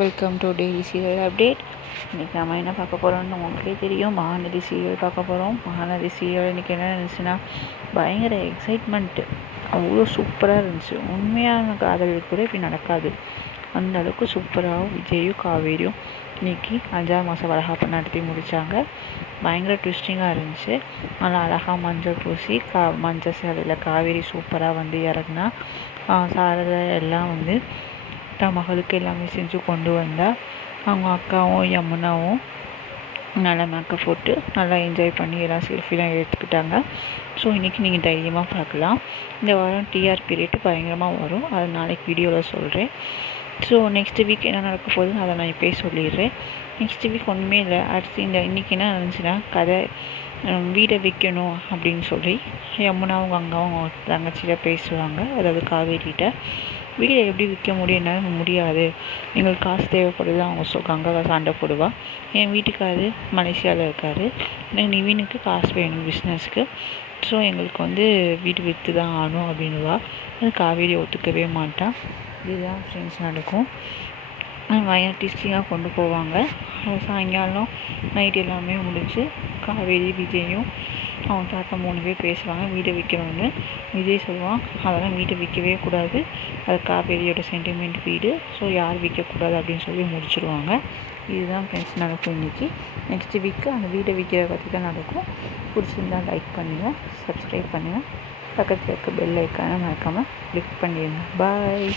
Welcome to daily serial update. இன்றைக்கி நம்ம என்ன பார்க்க போகிறோம்னு உங்களுக்கே தெரியும். மகாநதி சீரியல் பார்க்க போகிறோம். மகாநதி சீரியல் இன்றைக்கி என்ன இருந்துச்சுன்னா பயங்கர எக்ஸைட்மெண்ட்டு. அவ்வளோ சூப்பராக இருந்துச்சு. உண்மையான காதல் கூட இப்படி நடக்காது. அந்த அளவுக்கு சூப்பராக விஜயும் காவேரியும் இன்றைக்கி 5ஆம் மாதம் வளகாப்பு நடத்தி முடித்தாங்க. பயங்கர ட்விஸ்டிங்காக இருந்துச்சு. நல்லா அழகாக மஞ்சள் பூசி மஞ்சள் சேலையில் காவேரி சூப்பராக வந்து இறங்குனா. சாரதா எல்லாம் வந்து தான் மகளுக்கு எல்லாமே செஞ்சு கொண்டு வந்தால் அவங்க அக்காவும் யமுனாவும் நல்லா மேக்கப் போட்டு நல்லா என்ஜாய் பண்ணி எல்லாம் செல்ஃபிலாம் எடுத்துக்கிட்டாங்க. ஸோ இன்றைக்கி நீங்கள் தைரியமாக பார்க்கலாம். இந்த வாரம் டிஆர்பி ரேட்டு பயங்கரமாக வரும். அது நாளைக்கு வீடியோவில் சொல்கிறேன். ஸோ நெக்ஸ்ட் வீக் என்ன நடக்க போகுதுன்னு அதை நான் இப்போயே சொல்லிடுறேன். நெக்ஸ்ட் வீக் ஒன்றுமே இல்லை. அடுத்து இன்றைக்கி என்ன நடந்துச்சுன்னா கதை வீடை விற்கணும் அப்படின்னு சொல்லி யமுனாவும் கங்காவும் அவங்க தங்கச்சியில பேசுவாங்க. அதாவது காவேரிகிட்ட வீடை எப்படி விற்க முடியும், என்னால் முடியாது, எங்களுக்கு காசு தேவைப்படுது. அவங்க கங்கா சண்டை போடுவா. என் வீட்டுக்காரு மலேசியாவில் இருக்கார், எனக்கு நிவினுக்கு காசு வேணும் பிஸ்னஸ்க்கு, ஸோ எங்களுக்கு வந்து வீடு விற்று தான் ஆகணும் அப்படின்னுவா. அது காவேரி ஒத்துக்கவே மாட்டான். இதுதான் ஃப்ரெண்ட்ஸ் நடக்கும். பயங்கர டிஸ்டிங்காக கொண்டு போவாங்க. சாயங்காலம் நைட் எல்லாமே முடிஞ்சு காவேரி விஜயும் அவங்க தாத்தா 3 பேர் பேசுவாங்க வீட்டை விற்கணும்னு. விஜய் சொல்லுவான் அதெல்லாம் வீட்டை விற்கவே கூடாது, அது காவேரியோட சென்டிமெண்ட் வீடு, ஸோ யார் விற்கக்கூடாது அப்படின்னு சொல்லி முடிச்சிடுவாங்க. இதுதான் ஃப்ரெண்ட்ஸ் நடக்கும் இன்றைக்கி. நெக்ஸ்ட் வீக்கு அந்த வீட்டை விற்கிற பற்றி தான் நடக்கும். பிடிச்சிருந்தால் லைக் பண்ணுங்கள், சப்ஸ்கிரைப் பண்ணுங்கள், பக்கத்தில் இருக்க பெல் ஐக்கானை மறக்காமல் கிளிக் பண்ணிடுங்க. பாய்.